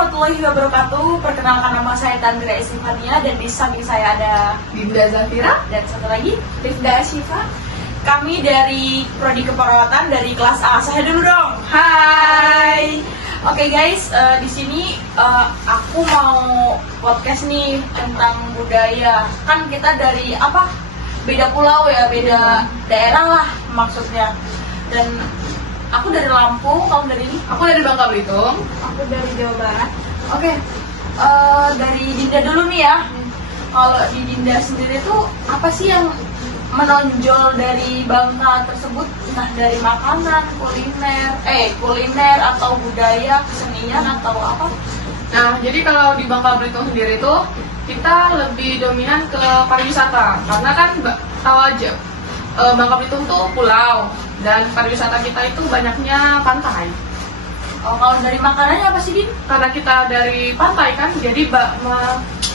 warahmatullahi wabarakatuh. Perkenalkan, nama saya Tandra Esifania dan di samping saya ada Dinda Zafira dan satu lagi Rifda Asyifa. kami dari Prodi Keperawatan dari kelas A. Saya dulu dong. Hai. Oke guys, di sini aku mau podcast nih tentang budaya. Kan kita dari beda pulau ya, beda daerah lah maksudnya. Dan aku dari Lampung, kamu dari ini? Aku dari Bangka Belitung. Aku dari Jawa Barat. Oke, dari Dinda dulu nih ya. Kalau di Dinda sendiri tuh apa sih yang menonjol dari Bangka tersebut? Nah, dari makanan, kuliner atau budaya, kesenian atau apa? Nah, jadi kalau di Bangka Belitung sendiri tuh kita lebih dominan ke pariwisata. Karena kan tahu aja, Bangka Belitung tuh pulau dan pariwisata kita itu banyaknya pantai. Oh, kalau dari makanannya apa sih, Din? Karena kita dari pantai kan, jadi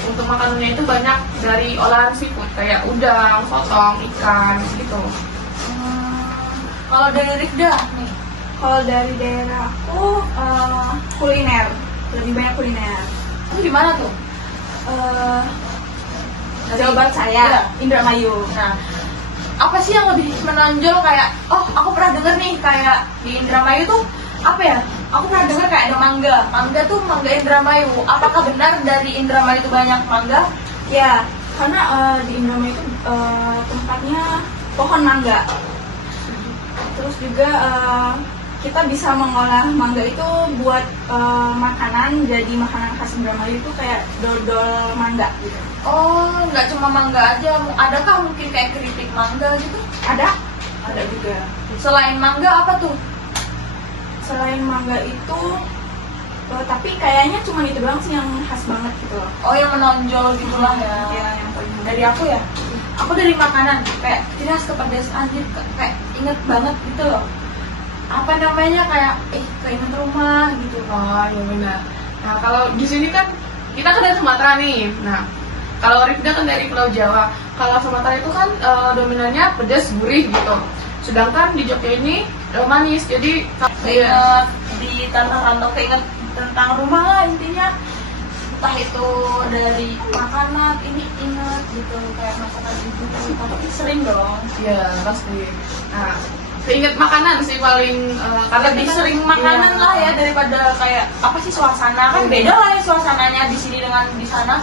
untuk makanannya itu banyak dari olahan seafood kayak udang, sotong, ikan gitu. Kalau dari Rifda nih, Kalau dari daerah aku kuliner, lebih banyak kuliner. itu di mana tuh? Jawa Barat saya, Indramayu. Nah, apa sih yang lebih menonjol kayak, oh aku pernah denger nih kayak di Indramayu tuh apa ya? Aku pernah denger kayak ada mangga tuh mangga Indramayu. Apakah benar dari Indramayu itu banyak mangga? Ya, karena di Indramayu itu tempatnya pohon mangga. Terus juga kita bisa mengolah mangga itu buat makanan, jadi makanan khas Indramayu itu kayak dodol mangga gitu. Oh, nggak cuma mangga aja. Adakah mungkin kayak keripik mangga gitu? Ada Juga. Selain mangga apa tuh? selain mangga itu, tapi kayaknya cuma itu doang sih yang khas banget gitu loh. Oh, yang menonjol gitulah ya. Ya, yang paling Dari aku ya. Aku dari makanan kayak jelas kepedesan anjir, kayak inget banget gitu loh. Apa namanya kayak keinget rumah gitu. Oh iya benar. Nah kalau di sini kan kita kan dari Sumatera nih. Nah kalau Rifda kan dari Pulau Jawa. Kalau Sumatera itu kan dominannya pedas gurih gitu. Sedangkan di Jogja ini manis. Jadi Keinget di tanah rantau, keinget tentang rumah lah intinya. Entah itu dari makanan, ini inget gitu kayak masakan ibu. Tapi sering dong. ya pasti. Nah keinget makanan sih paling karena Lebih kita- sering makanan iya. lah ya daripada kayak apa sih suasana, kan beda lah ya suasananya di sini dengan di sana.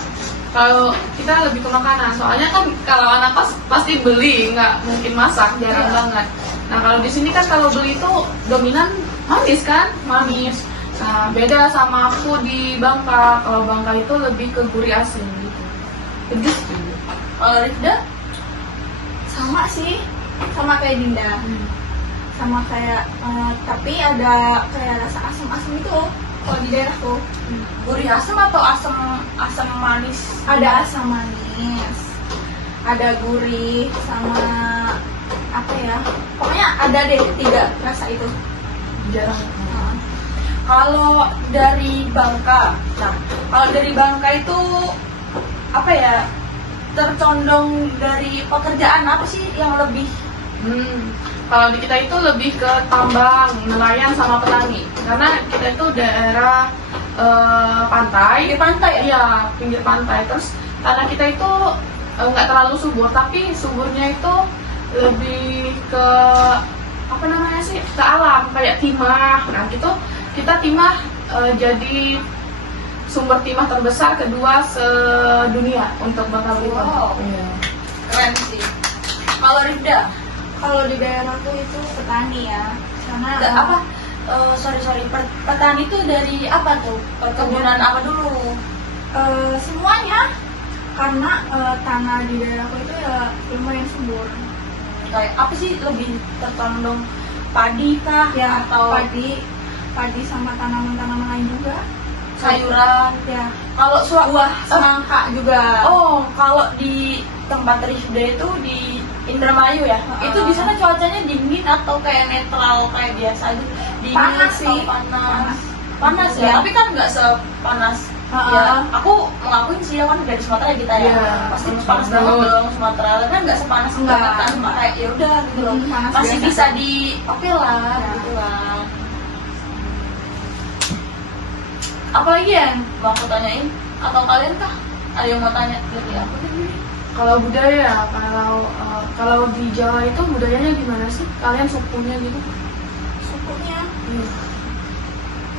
Kalau kita lebih ke makanan, soalnya kan kalau anak kos pasti beli, nggak mungkin masak, jarang Iya. banget. Nah kalau di sini kan kalau beli itu dominan manis kan, manis. Nah beda sama aku di Bangka. Kalau Bangka itu lebih ke gurih asin gitu, pedes gitu. Kalau Rifda, Sama sih, sama kayak Dinda. Sama kayak tapi ada kayak rasa asam-asam itu kalau di daerahku. gurih asam atau asam manis? Ada asam manis, ada gurih, sama apa ya, pokoknya ada deh tiga rasa itu. Jarang. Kalau dari Bangka, nah kalau dari Bangka itu apa ya, tercondong dari pekerjaan apa sih yang lebih? Kalau di kita itu lebih ke tambang, nelayan sama petani. Karena kita itu daerah pantai. Di pantai ya? Iya, pinggir pantai. Terus tanah kita itu nggak terlalu subur, tapi suburnya itu lebih ke apa namanya sih, ke alam kayak timah. Nah gitu kita timah jadi sumber timah terbesar kedua sedunia untuk Bangka Belitung. Wow. Iya. Keren sih. Kalau Rifda, Kalau di daerahku itu petani ya, karena apa? Petani itu dari apa tuh? Perkebunan apa dulu? semuanya, karena tanah di daerahku itu ya lumayan subur. Kayak apa sih lebih tercondong, padi kah? Ya, Atau padi sama tanaman-tanaman lain juga. sayuran? Ya, Kalau buah semangka juga. Oh, kalau di tempat Rifda itu di Indramayu ya, itu di sana cuacanya dingin atau kayak netral kayak biasa aja? Dingin Panas atau sih. Panas ya, Ya. tapi kan nggak sepanas. Ya, aku mengakuin sih ya kan dari Sumatera kita ya, Iya, pasti panas panas banget banget. dong Sumatera, kan nggak sepanas Enggak. banget kan, cuma kayak ya udah gitu loh, Panas masih biasa. bisa oke lah Ya. gitu lah. Apalagi yang mau aku tanyain? Atau kalian kah? Ada yang mau tanya dari aku dulu? Kalau budaya, kalau di Jawa itu budayanya gimana sih? Kalian sukunya gitu? Sukunya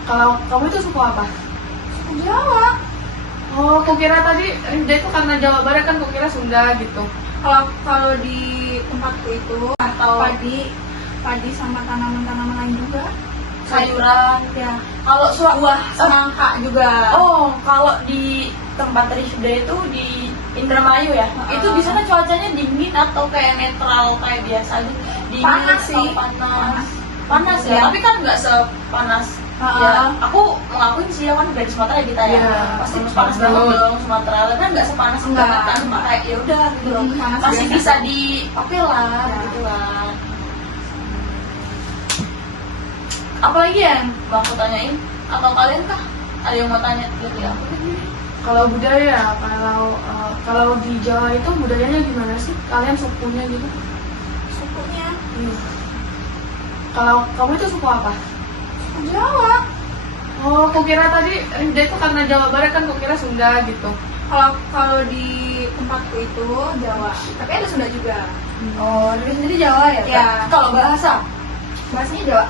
Kalau kamu itu suku apa? suku Jawa. Oh, kukira tadi dia itu karena Jawa Barat kan kukira Sunda gitu. Kalau di tempatku itu Atau- padi sama tanaman-tanaman lain juga. Sayuran. Ya. Kalau Buah semangka juga. Oh, kalau di tempat Rifda itu di Indramayu ya, itu di sana cuacanya dingin atau kayak netral kayak biasa aja? Dingin Panas atau sih. Panas ya, Iya. tapi kan nggak sepanas. Heeh. Ya, aku mengakuin sih ya kan dari Sumatera kita ya, Iya. pasti panas banget dong Sumatera, tapi kan nggak sepanas Enggak. Kalimantan, cuma kayak ya udah gitu loh, Panas masih biasa. bisa di oke lah, Ya. gitu lah. Apalagi yang mau aku tanyain? Atau kalian kah? Ada yang mau tanya dari aku dulu? Kalau budaya, kalau di Jawa itu budayanya gimana sih? Kalian sukunya gitu? Sukunya Kalau kamu itu suku apa? suku Jawa. Oh, kukira tadi dia itu karena Jawa Barat kan kukira Sunda gitu. Kalau di tempatku itu Jawa, tapi ada Sunda juga. Oh, dari sendiri Jawa ya? Ya. Kalau bahasa Bahasanya Jawa.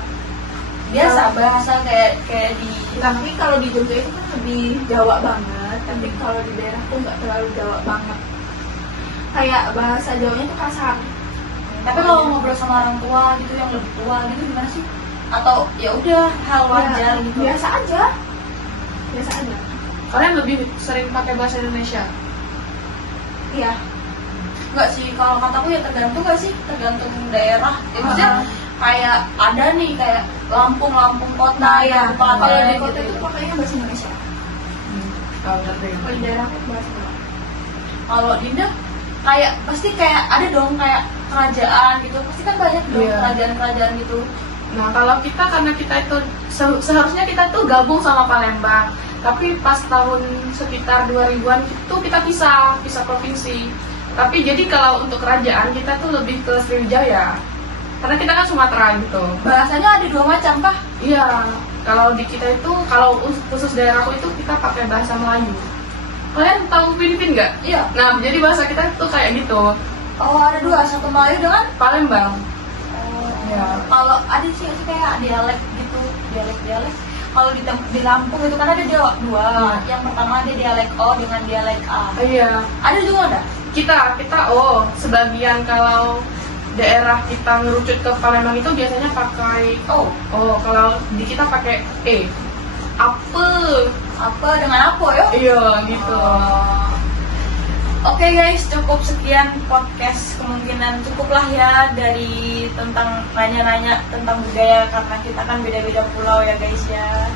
biasa, bahasa kayak di Tapi kalau di Jogja itu kan lebih Jawa banget, tapi kalau di daerahku nggak terlalu Jawa banget. Kayak bahasa Jawanya tuh kasar. tapi kalau ngobrol sama orang tua gitu yang lebih tua gitu gimana sih? Atau ya udah hal wajar Ya, gitu? biasa aja. Biasa aja. Kalian lebih sering pakai bahasa Indonesia? Iya. Enggak sih, kalau kataku ya tergantung gak sih? Tergantung daerah. Ya maksudnya kayak ada nih kayak Lampung kota Nah ya, Kabupaten kalau di gitu. kota itu pakainya bahasa Indonesia. Kalau ngerti. Kalau di daerahku bahasa Jawa. Kalau Dinda kayak pasti kayak ada dong kayak kerajaan gitu, pasti kan banyak dong Iya. kerajaan gitu. Nah, kalau kita karena kita itu seharusnya kita tuh gabung sama Palembang. Tapi pas tahun sekitar 2000-an itu kita pisah provinsi. Tapi jadi kalau untuk kerajaan kita tuh lebih ke Sriwijaya. Karena kita kan Sumatera gitu. Bahasanya ada dua macam kah? Iya, kalau di kita itu, kalau khusus daerahku itu kita pakai bahasa Melayu. Kalian tahu Filipin nggak? Iya. Nah, jadi bahasa kita tuh kayak gitu. Oh, ada dua, satu Melayu dengan Palembang. ya. Kalau ada sih kayak dialek gitu, dialek. Kalau di Lampung itu kan ada dua. Yang pertama ada dialek O dengan dialek A. Iya. Ada juga ada? Kita sebagian kalau daerah kita ngerucut ke Palembang itu biasanya pakai Oh, kalau di kita pakai E. apa dengan apa ya? Iya, gitu. Oke guys, cukup sekian podcast, kemungkinan cukuplah ya dari tentang nanya-nanya tentang budaya karena kita kan beda-beda pulau ya guys ya.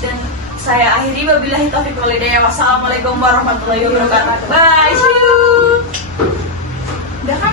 Dan saya akhiri wabillahi taufiq wal hidayah. Wassalamualaikum warahmatullahi wabarakatuh. Bye. See you. Udah kan?